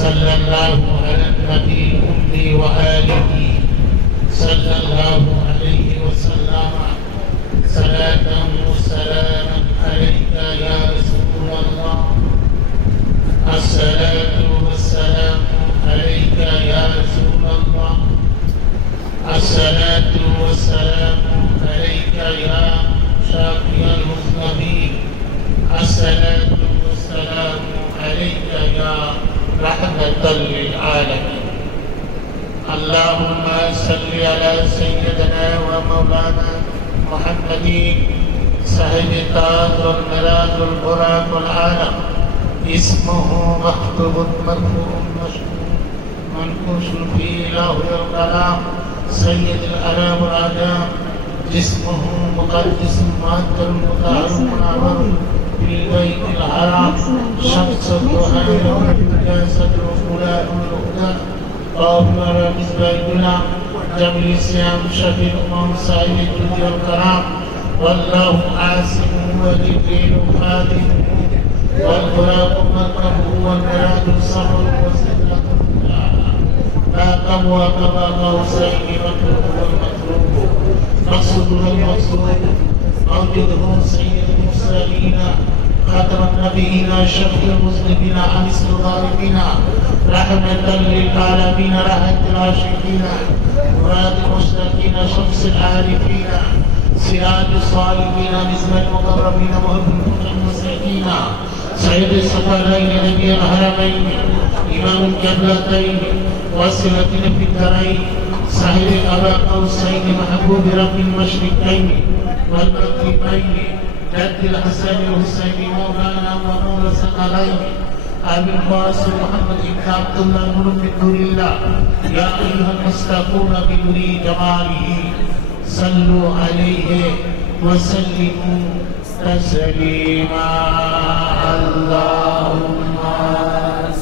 सल्लल्लाहु अला नबी उम्मी व आलिही सल्लल्लाहु अलैहि वसल्लम सलातन व सलामन अलैका या रसूलल्लाह अस्सलातु वस्सलामु अलैका या रसूलल्लाह अस्सलातु वस्सलामु अलैका या शाफिअल मुज़नबीन अस्सलातु वस्सलामु अलैका या रहमतल लिल आलमीन। अल्लाहुम्मा सल्लि अला सय्यिदना व मौलाना मुहम्मदिन साहिब ताज वल मिराज वल बुराक वल आलम इस्मुहु मखतूबुन मरफूउन मशहूर मनकूशुन फी लाहुल कलाम सय्यदुल अनाम वल आदम जिस्मुहु मुक़द्दसुन मुअत्तल मुतहहर मुनव्वर फिल बैतिल हराम शम्सुल दुहा सदरुल उला उल हुदा قابل مصباحنا جميل الصيام شفيع الأمم سعيد الجود والكرام والله عاصم وجبريل خادم والبراق مركبه والمراد الصبر والسدرة ما قوى قضى قوسين مطلوب والمطلوب مقصود والمقصود موجوده سيد المرسلين خاتم النبيين شفيع المذنبين أنس الظالمين رحمة للعالمين راحة العاشقين مراد المشتاقين شمس العارفين سراج الصالحين نزم المقربين مهب المساكين سيد الثقلين نبي الحرمين إمام القبلتين وسيلتنا في الدارين صاحب أبا قوسين محبوب رب المشرقين والمغربين جد الحسن والحسين مولانا ومولى الثقلين أبي القاسم محمد بن عبد الله بن نور الله يا أيها المستقون بنور جماله صلوا عليه وسلموا تسليما اللهم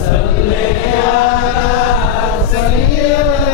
صل على سيدنا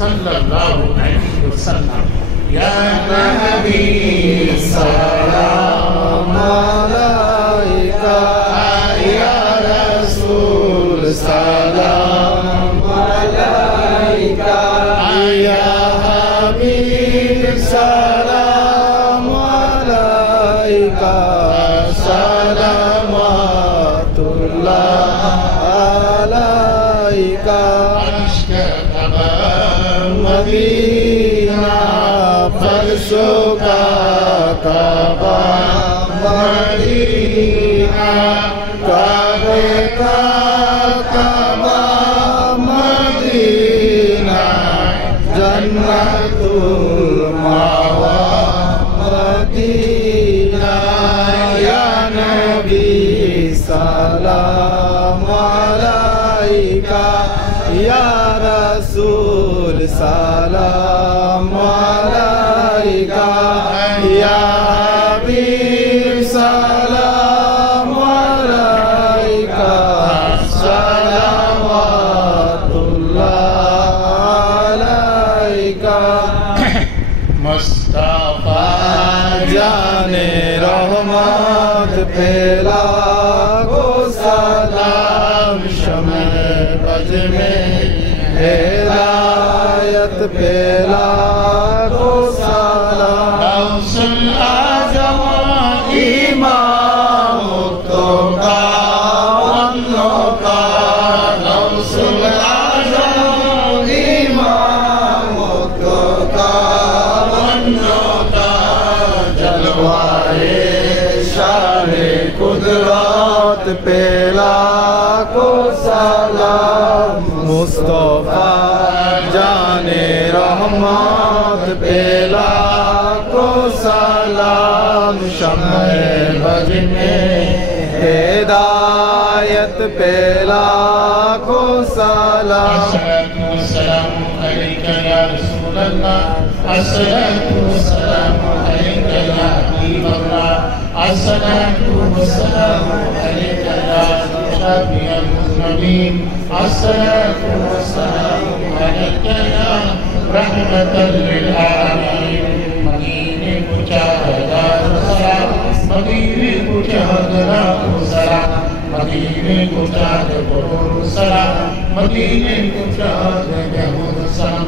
सल्लल्लाहु अलैहि वसल्लम या नबी सलाम अलैका या रसूल सलाम अलैका या हबीब सलाम अलैका सलावतुल्लाह अलैका मदीना फर्शो का काबा मदीना काबे का काबा मदीना जन्नतुल मावा मदीना या नबी सलाम अलैका या रसूल सलाम अलैका या हबीब सलाम अलैका सलावतुल्लाह अलैका मुस्तफा जाने रहमत फैला गो सलाम शमे बज में हिदायत फैला गो सलाम गौसुल आजम पे लाखों सलाम मुस्तफा जाने रहमत पे लाखों सलाम शम्मे बज़ में हिदायत पे लाखों सलाम अस्सलातु अलैका या रसूल अल्लाह अस्सलातु वस्सलामु अलैका या हबीब अल्लाह अस्सलातु वस्सलामु अलैका या शफीअल मुज़निबीन अस्सलातु वस्सलामु अलैका या रहमतल लिल आलमीन मदीने को 4000 सलाम मदीने को 4000 सलाम मदीने को 4 करोड़ सलाम मदीने को 4 करोड़ सलाम